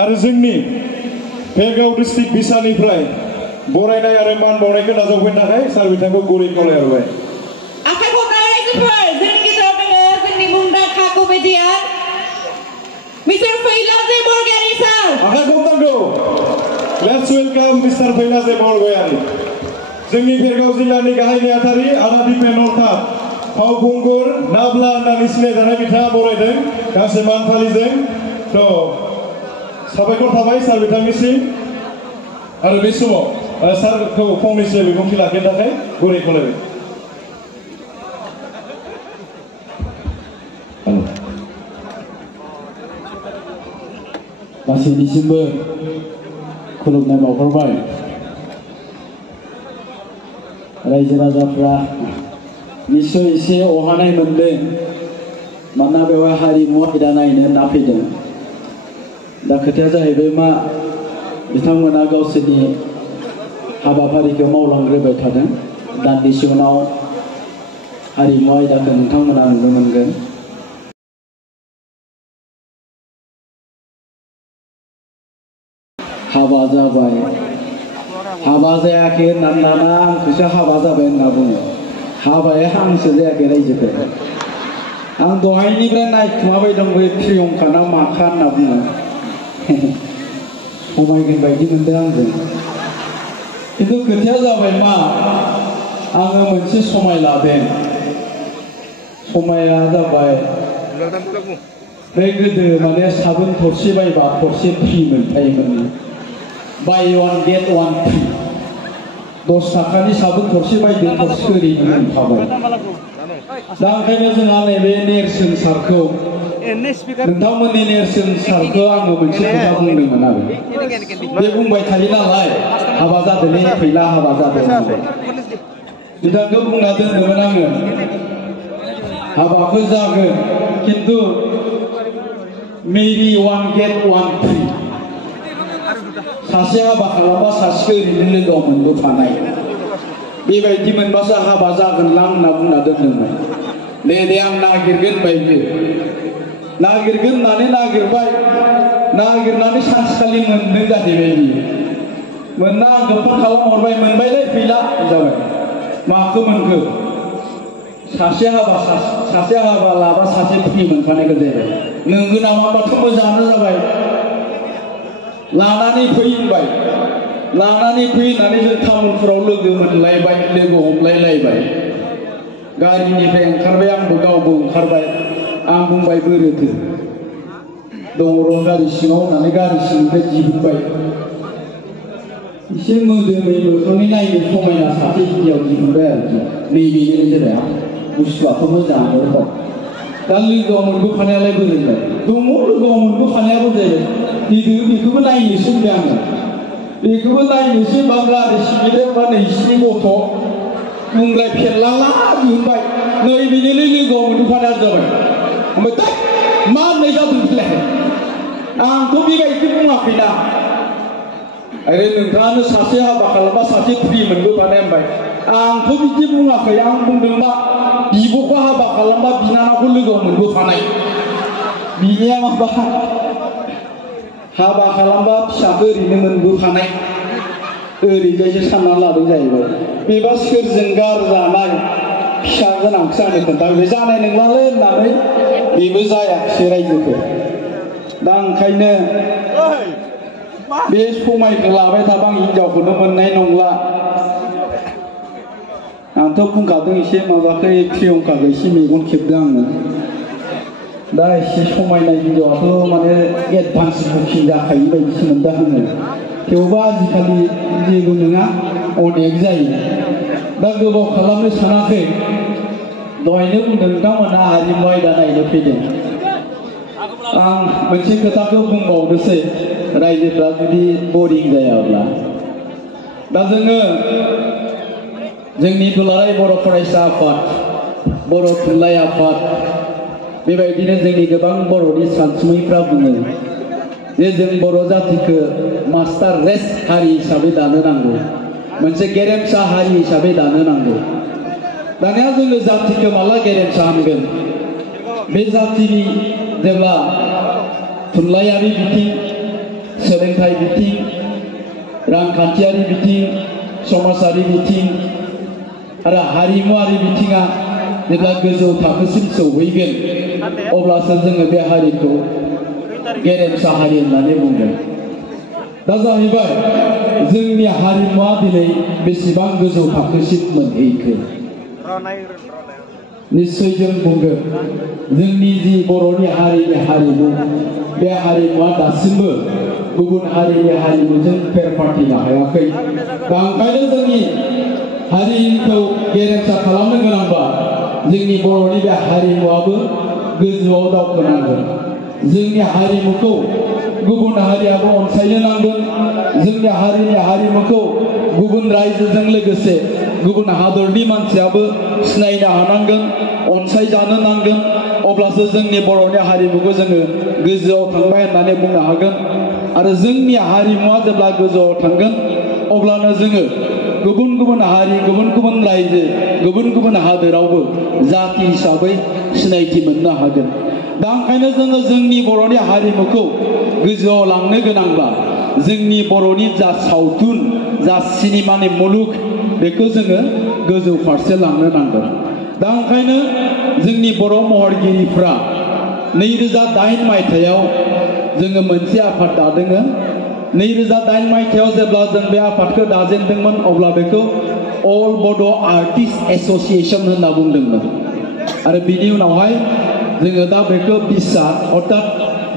आरो जोंनि भेरगाव डिस्ट्रिक्ट बिसानिफ्राय बरायनाय आरो मान बावनायखौ नाजावफैनो थाखाय सार बिथांखौ गुरै खावलायहरबाय। आखाइखौ रायजोफोर जोंनि गेजेराव दङ जोंनि मुंदांखा comedian mister Phailaje Bargayari sir. आखाइखौ नांगौ। Let's welcome mister Phailaje Bargayari. जोंनि भेरगाव जिल्लानि गाहाय नेहाथारि आदा दिपेन अर्थात फावखुंगुर नाब्ला होननानै सिनायजानाय बिथाङा बरायदों गांसे मान फालिजों। थ' साबायखर थाबाय सार बिथांनिसिम आरो बे समाव सारखौ फंनैसो बिबुंथि लाखिनो थाखाय गुरै खावलायबाय। गासैनिसिमबो खुलुमनाय बावहरबाय। रायजो राजाफ्रा निश्चय एसे अहानाय मोनदों मानोना बेवहाय हारिमु आयदा नायनो होनना फैदों। दा खोथाया जाहैबाय मा बिथांमोना गावसोरनि हाबाफारिखौ मावलांग्रोबाय थादों। दान्दिसे उनाव हारिमु आयदाखौ नोंथांमोना नुनो मोनगोन। हाबा जाबाय हाबा जायाखै होननानै लाना आंखौसो हाबा जाबाय होनना बुङो। हाबाया आंसो जायाखै रायजोफोर। आं दहायनिफ्राय नायखुमाबाय दं बै प्रियंका ना माखा होनना बुङो। समायगोन बायदि मोनदों आंजों। खिन्थु खोथाया जाबाय मा आङो मोनसे समाय लादों। समाया जाबाय बे गोदो माने साबोन थरसे बायबा थरसे फ्रि मोनखायोमोन। बाय वान गेट वान फ्रि। 10 थाखानि साबोन थरसे बायदों थरसे ओरैनो मोनखाबाय। दा ओंखायनो जोंहा नैबे नेरसोन सारखौ नोंथांमोननि नेरसोन सारखौ आङो मोनसे खोथा बुंदोंमोन आरो बे बुंबाय थायो नालाय हाबा जादोंलै फैला हाबा जादों बिथांखौ बुंना दोनदोंमोन आङो हाबाखौ जागोन खिन्थु मेरि वान गेट वान फ्रि। सासे हाबा खालामबा सासेखौ ओरैनो लोगोआव मोनबोफानाय बेबायदि मोनबासो हाबा जागोनलां होनना बुंना दोनदोंमोन। दे आं नागिरगोन बायदि नागिरगोन होननानै नागिरनानै सानसेखालि मोनदों जाहैबाय बियो। मोनना आंखौ फन खालामहरबाय मोनबायलै फैला जाबाय। माखौ मोनखो? सासे हाबा लाबा सासे फ्रि मोनखानायखौ जाहैबाय। नोंगौ नामाबाथ' मोजाङानो जाबाय। लानानै फै होनबाय। लानानै फैनानै जों तामुलपुराव लोगो मोनलायबाय लोगो हमलायलायबाय। गारिनिफ्राय ओंखारबाय आंबो गावबो ओंखारबाय। आं बुंबाय बोरोथो दङ र' गारि सिङाव होननानै गारि सिंनिफ्राय दिहुनबाय। एसे मोदोमै मोखांनि नायनो समायना सासे हिन्जाव दिहुनबाय आरोखि। नैबेनो जेरै बुस्थुआथ' मोजाङानो दं। दा लोगोआव मोनबोफानायालाय बोरैबाय दङ लोगोआव मोनबोफानायाबो जाहैबाय बेखौबो नायनोसै होनबाय आङो। बेखौबो नायनोसै बा गारि सिंनिफ्राय बा नैसिनि गथ' बुंग्राय फेरलाला दिहुनबाय। नैबेनोलै लोगोआव मोनबोफानाया जाबाय। ओमफ्राय मा होननाय जादों बिलाय आंथ' बेबायदि बुङाखैना। आरो नोंथाङानो सासे हाबा खालामबा सासे फ्रि मोनबोफानाय होनबाय। आंथ' बिदि बुङाखै। आं बुंदों मा बिब'खौ हाबा खालामबा बिनानावखौ लोगोआव मोनबोफानाय। बिनिया माबा हाबा खालामबा फिसाखौ ओरैनो मोनबोफानाय ओरैजायसो सानना लादों जाहैबाय। बेबा सोरजों गारजानाय फिसा गोनांसो आंनो खोन्थाबाय। जानाय नंलालै होननानै बेबो जायाखिसै रायजोफोर। दा ओंखायनो बे समायखौ लाबाय थाबा आं हिनजावखौनो मोननाय नंला। आंथ' बुंखादों एसे माबाखै प्रियंकाखौ एसे मेगन खेबदों आङो। दा एसे समायनाय हिनजावाथ' माने एडभान्स बुकिं जाखायो बायदिसो मोनदों आङो। थेवबो आजिखालि जेबो नङा अनेक जायो। दा गोबाव खालामनो सानाखै। दहायनो बुंदों नोंथांमोना हारिमु आयदा नायनो फैदों। आं मोनसे खोथाखौ बुंबावनोसै रायजोफ्रा जुदि बरिं जायाब्ला। दा जोङो जोंनि दुलाराय बर' फरायसा आफाद बर' थुनलाइ आफाद बेबायदिनो जोंनि गोबां बर'नि सानसुमैफ्रा बुङो जे जों बर' जातिखौ मास्टार रेस हारि हिसाबै दानो नांगौ। मोनसे गेरेमसा हारि हिसाबै दानो नांगौ। दानिया जोङो जातिखौ माला गेरेमसा होनगोन? बे जातिनि जेब्ला थुनलाइयारि बिथिं सोलोंथाइ बिथिं रांखान्थियारि बिथिं समाजारि बिथिं आरो हारिमुआरि बिथिङा जेब्ला गोजौ थाखोसिम सौहैगोन अब्लासो जोङो बे हारिखौ गेरेमसा हारि होननानै बुंगोन। दा जाहैबाय जोंनि हारिमुआ दिनै बेसेबां गोजौ थाखोसिम मोनहैखो निश्चय जों बुंगोन जोंनि जि बर'नि हारिनि हारिमु बे हारिमुआ दासिमबो गुबुन हारिनि हारिमुजों फेर फाथिनो हायाखै। दा ओंखायनो जोंनि हारिखौ गेरेमसा खालामनो गोनांबा जोंनि बर'नि बे हारिमुआबो गोजौआव दावखोनांगोन। जोंनि हारिमुखौ गुबुन हारियाबो अनसायनो नांगोन। जोंनि हारिनि हारिमुखौ गुबुन रायजोजों लोगोसे गुबुन हादरनि मानसियाबो सिनायनो हानांगोन, अनसायजानो नांगोन। अब्लासो जोंनि बर'नि हारिमुखौ जोङो गोजौआव थांबाय होननानै बुंनो हागोन। आरो जोंनि हारिमुआ जेब्ला गोजौआव थांगोन अब्लानो जोङो गुबुन गुबुन हारि, गुबुन गुबुन रायजो, गुबुन गुबुन हादोरावबो जाति हिसाबै सिनायथि मोननो हागोन। दा ओंखायनो जोङो जोंनि बर'नि हारिमुखौ गोजौआव लांनो गोनांब्ला जोंनि बर'नि जा सावथुन, जा सिनेमानि मुलुग बेखौ जोङो गोजौ फारसे लांनो नांगोन। दा ओंखायनो जोंनि बर' महरगिरिफ्रा 2008 मायथाइयाव जोङो मोनसे आफाद दादोङो। 2008 मायथाइयाव जेब्ला जों बे आफादखौ दाजेनदोंमोन अब्ला बेखौ अल बड' आर्टिस्ट एस'सिएशन होनना बुंदोंमोन। आरो बिनि उनावहाय जोङो दा बेखौ बिसा अर्थात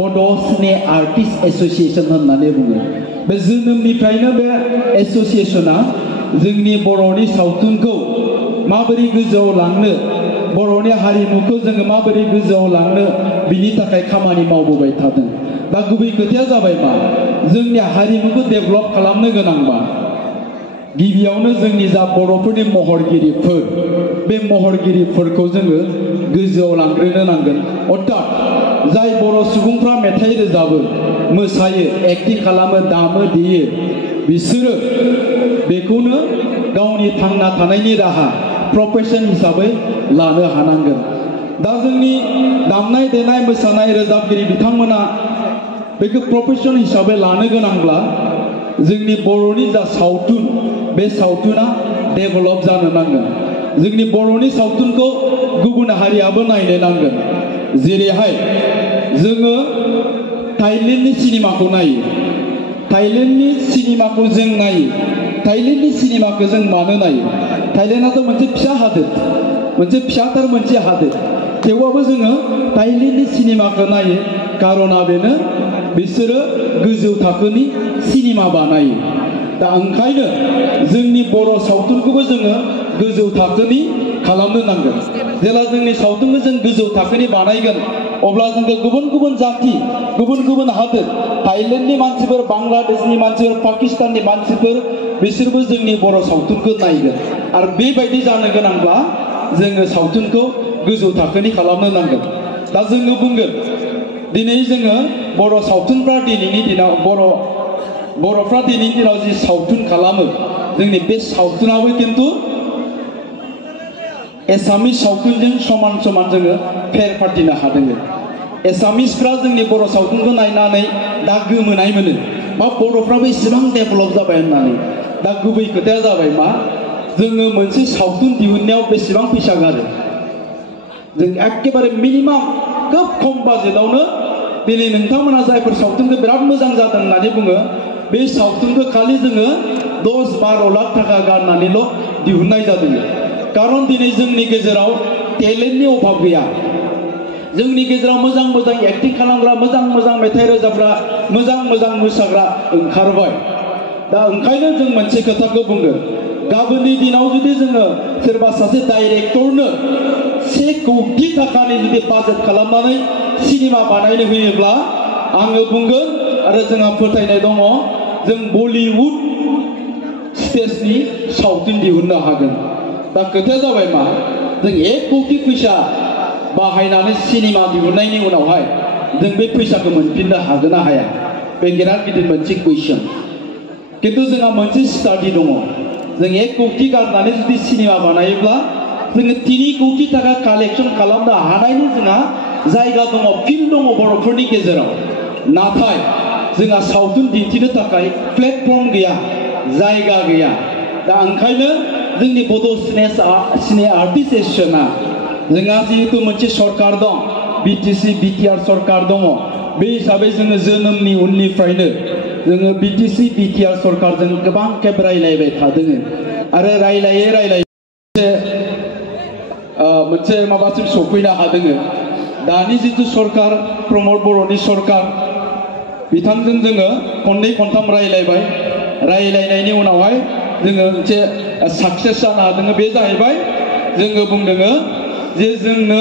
बड' सिने आर्टिस्ट एस'सिएशन होननानै बुङो। बे जोनोमनिफ्रायनो बे एस'सिएशना जोंनि बर'नि सावथुनखौ माबोरै गोजौआव लांनो, बर'नि हारिमुखौ जोङो माबोरै गोजौआव लांनो बिनि थाखाय खामानि मावबोबाय थादों। दा गुबै खोथाया जाबाय मा जोंनि हारिमुखौ डेभेलप खालामनो गोनांबा गिबियावनो जोंनि जा बर'फोरनि महरगिरिफोर बे महरगिरिफोरखौ जोङो गोजौआव लांग्रोनो नांगोन। अर्थात जाय बर' सुबुंफ्रा मेथाइ रोजाबो, मोसायो, एक्टिं खालामो, दामो, देयो बिसोरो बेखौनो गावनि थांना थानायनि राहा प्रफेशन हिसाबै लानो हानांगोन। दा जोंनि दामनाय देनाय मोसानाय रोजाबगिरि बिथांमोना बेखौ प्रफेशन हिसाबै लानो गोनांब्ला जोंनि बर'नि जा सावथुन बे सावथुना डेभेलप जानो नांगोन। जोंनि बर'नि सावथुनखौ गुबुन हारियाबो नायनो नांगोन। जेरैहाय जोङो थाइलेण्डनि सिनेमाखौ नायो, थाइलेण्डनि सिनेमाखौ जों नायो। थाइलेण्डनि सिनेमाखौ जों मानो नायो? थाइलेण्डआथ' मोनसे फिसा हादोर, मोनसे फिसाथार मोनसे हादोर। थेवबाबो जोङो थाइलेण्डनि सिनेमाखौ नायो, कारना बेनो बिसोरो गोजौ थाखोनि सिनेमा बानायो। दा ओंखायनो जोंनि बर' सावथुनखौबो जोङो गोजौ थाखोनि खालामनो नांगोन। जेब्ला जोंनि सावथुनखौ जों गोजौ थाखोनि बानायगोन अब्ला जोंखौ गुबुन गुबुन जाति, गुबुन गुबुन हादोर, थाइलेण्डनि मानसिफोर, बांलादेशनि मानसिफोर, पाकिस्ताननि मानसिफोर बिसोरबो जोंनि बर' सावथुनखौ नायगोन। आरो बेबायदि जानो गोनांब्ला जोङो सावथुनखौ गोजौ थाखोनि खालामनो नांगोन। दा जोङो बुंगोन दिनै जोङो बर' सावथुनफ्रा दिनैनि दिनाव बर'फ्रा दिनैनि दिनाव जि सावथुन खालामो जोंनि बे सावथुनाबो खिन्थु एसामिस सावथुनजों समान समान जोङो फेर फाथिनो हादों। एसामिसफ्रा जोंनि बर' सावथुनखौ नायनानै दा गोमोनाय मोनो मा बर'फ्राबो इसेबां डेभेलप जाबाय होननानै। दा गुबै खोथाया जाबाय मा जोङो मोनसे सावथुन दिहुननायाव बेसेबां फैसा गारो? जों एकेबारे मिनिमाम खोब खम बाजेटावनो दिनै नोंथांमोना जायफोर सावथुनखौ बिराद मोजां जादों होननानै बुङो बे सावथुनखौ खालि जोङो 10-12 लाख थाखा गारनानैल' दिहुननाय जादों। कारन दिनै जोंनि गेजेराव टेलेन्टनि अभाब गैया। जोंनि गेजेराव मोजां मोजां एक्टिं खालामग्रा, मोजां मोजां मेथाइ रोजाबग्रा, मोजां मोजां मोसाग्रा ओंखारबाय। दा ओंखायनो जों मोनसे खोथाखौ बुंगोन, गाबोननि दिनाव जुदि जोङो सोरबा सासे डाइरेक्टरनो 1 कौटि थाखानि जुदि बाजेट खालामनानै सिनेमा बानायनो होयोब्ला आङो बुंगोन आरो जोंहा फोथायनाय दङ जों बलिउड स्टेजनि सावथुन दिहुननो हागोन। दा खोथाया जाबाय मा जों 1 कौटि फैसा बाहायनानै सिनेमा दिहुननायनि उनावहाय जों बे फैसाखौ मोनफिननो हागोन ना हाया? बे बिराद गिदिर मोनसे कुइसन। किन्तु जोंहा मोनसे स्टाडि दङ, जों 1 कौटि गारनानै जुदि सिनेमा बानायोब्ला जोङो 3 कौटि थाखा कालेक्सन खालामनो हानायनि जोंहा जायगा दङ, फिल्ड दङ बर'फोरनि गेजेराव। नाथाय जोंहा सावथुन दिन्थिनो थाखाय प्लेटफर्म गैया जायगा गैया दा ओंखायनो जोंनि बड' सिने आर्टिस्ट एसोसिएशना जोंहा जिहेतु मोनसे सरकार दं बिटिसि बिटिआर सरकार दङ बे हिसाबै जोङो जोनोमनि उननिफ्रायनो जोङो बिटिसि बिटिआर सरकारजों गोबां खेब रायलायबाय थादों आरो रायलायै मोनसे माबासिम सफैनो हादों दानि जितु सरकार प्रमद बर'नि सरकार बिथांजों जोङो खननै खनथाम रायलायबाय रायलायनायनि उनावहाय जोङो मोनसे साक्सेस जानो हादों बे जाहैबाय जोङो बुंदों जे जोंनो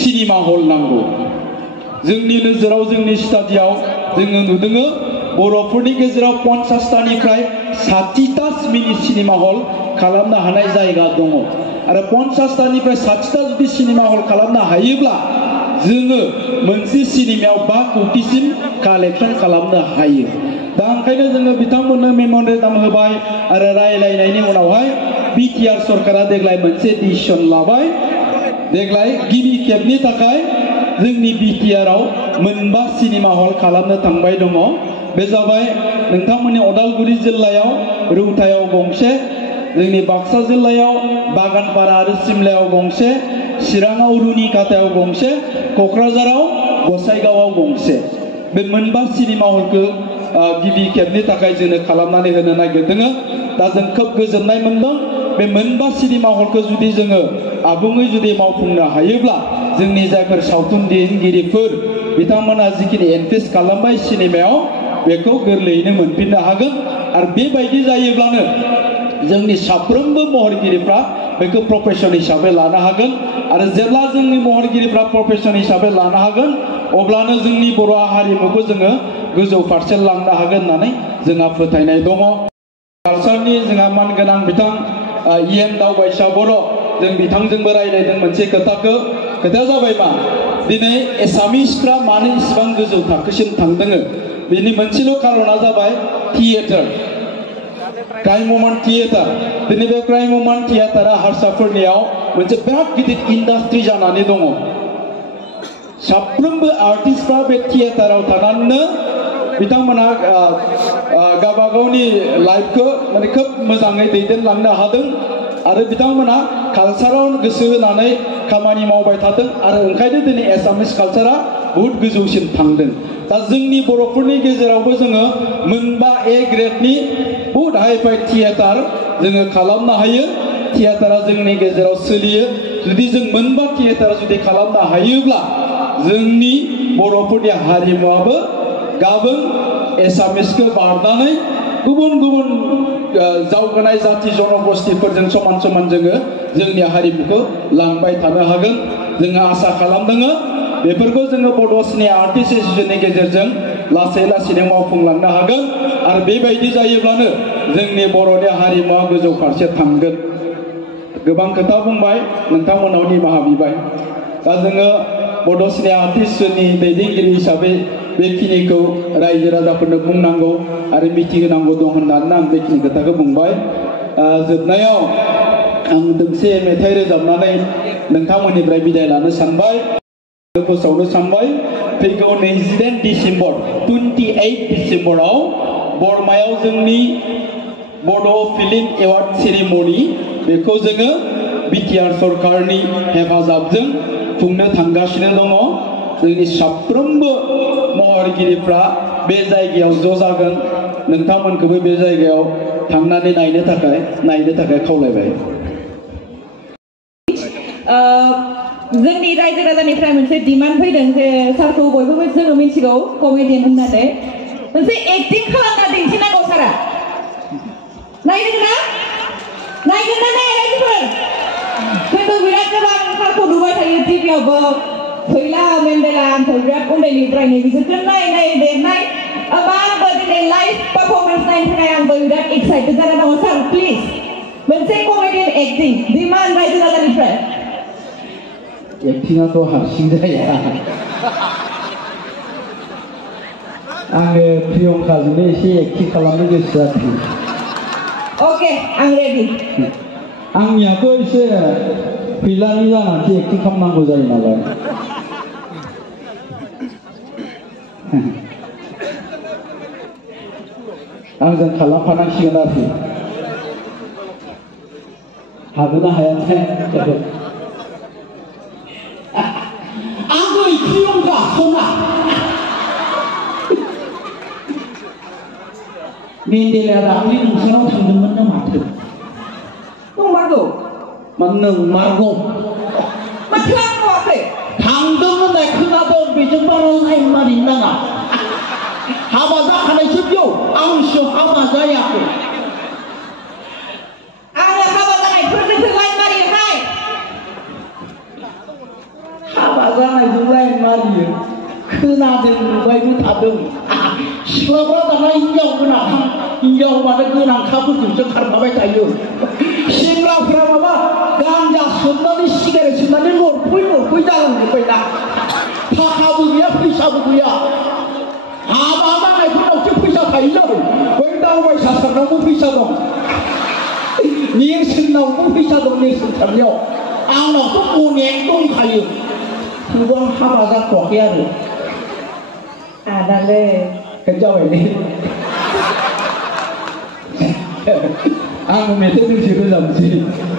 सिनेमा हल नांगौ जोंनि नोजोराव जोंनि स्टाडियाव जोङो नुदों बर'फोरनि गेजेराव 50तानिफ्राय 60ता मिनि सिनेमा हल खालामनो हानाय जायगा दङ आरो 50तानिफ्राय 60ता जुदि सिनेमा हल खालामनो हायोब्ला जोङो मोनसे सिनेमायाव 5 कौटिसिम कालेक्शन खालामनो हायो दा ओंखायनो जोङो बिथांमोननो मेमोरेन्डाम होबाय आरो रायलायनायनि उनावहाय बिटिआर सरकारा देग्लाय मोनसे डिसिसन लाबाय देग्लाय गिबि खेबनि थाखाय जोंनि बिटिआरआव 9 सिनेमा हल खालामनो थांबाय दङ बे जाबाय नोंथांमोननि उदालगुरि जिल्लायाव रौतायाव गंसे जोंनि बाक्सा जिल्लायाव बागानपारा आरो सिमलायाव गंसे चिराङाव रुनिकाटायाव गंसे क'क्राझाराव गसाइगावआव गंसे बे 9 सिनेमा हलखौ गिबि खेबनि थाखाय जोङो खालामनानै होनो नागिरदों दा जों खोब गोजोननाय मोनदों बे 9 सिनेमा हलखौ जुदि जोङो आबुङै जुदि मावफुंनो हायोब्ला जोंनि जायफोर सावथुन दिहुनगिरिफोर बिथांमोना जिखिनि इनभेस्ट खालामबाय सिनेमायाव बेखौ गोरलैयैनो मोनफिननो हागोन आरो बेबायदि जायोब्लानो जोंनि साफ्रोमबो महरगिरिफ्रा बेखौ प्रफेसन हिसाबै लानो हागोन आरो जेब्ला जोंनि महरगिरिफ्रा प्रफेसन हिसाबै लानो हागोन अब्लानो जोंनि बर' हारिमुखौ जोङो गोजौ फारसे लांनो हागोन होननानै जोंहा फोथायनाय दङ कालचारनि जोंहा मानगोनां बिथां इएन दावबायसा बर' जों बिथांजोंबो रायलायदों मोनसे खोथाया जाबाय मा दिनै एसामिसफ्रा मानो इसिबां गोजौ थाखोसिम थांदों बेनि मोनसेल' कारना जाबाय थियेटार क्राइमोमान थियेटार दिनै बे क्राइमोमान थियेटारा हारसाफोरनियाव मोनसे बिराद गिदिर इन्डास्ट्रि जानानै दङ साफ्रोमबो आर्टिस्टफ्रा बे थियेटाराव थानानैनो बिथांमोना गावबा गावनि लाइफखौ माने खोब मोजाङै दैदेनलांनो हादों आरो बिथांमोना कालचाराव गोसो होनानै खामानि मावबाय थादों आरो ओंखायनो दिनै एसामिस कालचारा बहुत गोजौसिम थांदों दा जोंनि बर'फोरनि गेजेरावबो जोङो 9 ए ग्रेडनि बहुत हाइफाइ थियेटार जोङो खालामनो हायो थियेटारा जोंनि गेजेराव सोलियो जुदि जों 9 थियेटार जुदि खालामनो हायोब्ला जोंनि बर'फोरनि हारिमुआबो गाबोन एसामिसखौ बारनानै गुबुन गुबुन जावगानाय जाति जनगोष्ठीफोरजों समान समान जोङो जोंनि हारिमुखौ लांबाय थानो हागोन जोङो आसा खालामदों बेफोरखौ जोङो बड' सिने आर्टिस्ट एसोसिएशननि गेजेरजों लासै लासैनो मावफुंलांनो हागोन आरो बेबायदि जायोब्लानो जोंनि बर'नि हारिमुआ गोजौ फारसे थांगोन गोबां खोथा बुंबाय नोंथांमोनाव निमाहा बिबाय दा जोङो बड' सिने आर्टिस्टनि दैदेनगिरि हिसाबै बेखिनिखौ रायजो राजाफोरनो बुंनांगौ आरो मिथिहोनांगौ दं होननानै आं बेखिनि खोथाखौ बुंबाय जोबनायाव आं दोंसे मेथाइ रोजाबनानै नोंथांमोननिफ्राय बिदाय लानो सानबाय फोसावनो सानबाय फैगौ 28 डिसेम्बर 28 डिसेम्बराव बरमायाव जोंनि बड' फिल्म एवार्ड सेरेमनि बेखौ जोङो बिटिआर सरकारनि हेफाजाबजों खुंनो थांगासिनो दङ जोंनि साफ्रोमबो महरगिरिफ्रा बे जायगायाव ज' जागोन नोंथांमोनखौबो बे जायगायाव थांनानै नायनो थाखाय खावलायबाय जोंनि रायजो राजानिफ्राय मोनसे डिमान्ड फैदों जे सारखौ बयबो जोङो मिथिगौ कमेडियान होननानै मोनसे एक्टिं खालामना दिन्थिनांगौ सारा नायगोन ना नाया रायजोफोर जोंबो बिराद गोबां सारखौ नुबाय थायो टिभियावबो फैला मेन्डेला आंखौ बिराद उन्दैनिफ्रायनो बिसोरखौ नाय देरनाय आंबो दिनै लाइभ पारफरमेन्स नायनो थाखाय आंबो बिराद एक्साइटेड जाना दङ सार प्लिज मोनसे कमेडियान एक्टिं डिमान्ड रायजो राजानिफ्राय एक्टिंआथ' हारसिं जाया आङो प्रियंकाजोंनो एसे एक्टिं खालामनो गोसो जादों ओके आं रेडि आंनियाथ' एसे फैलानि जानानैसो एक्टिं खालामनांगौ जायो नालाय आंजों खालामफानांसिगोन आरोखि हागोन ना हायाथाय आंबो इख्रियावगा सना मेन्डेलाया दाखालि नोंसानाव थांदोंमोन ना माथो नंमारगौ मा नंमारगौ माथो आं नुवाखै थांदों होननाय खोनादों बेजों बारा लाइन मारिनो नाङा हाबा जाखानायसो बेयाव आंसो हाबा जायाखै आङो हाबा जानायफोरजोंसो लाइन मारियोहाय हाबा जानायजों लाइन मारियो खोनादों नुबायबो थादों सिख्लाफ्रा दाना हिनजाव माने गोनांखाफोरजोंसो खारफाबाय थायो सेंग्राफ्रा माबा गान्जा सोबनानै सिगारेट सोबनानै लरफै जालांजोब्बायना थाखाबो गैया फैसाबो गैया हाबा जानायफोरनावसो फैसा थायो जाबाय बै दावबायसारनावबो फैसा दं नेरसोननावबो फैसा दं नेरसोनसारनायाव आंनावथ' अनेक दंखायो थेवबो आं हाबा जाथ'वाखै आरो आदालै जाबायलै आं मेथाइ दोंसे रोजाबनोसै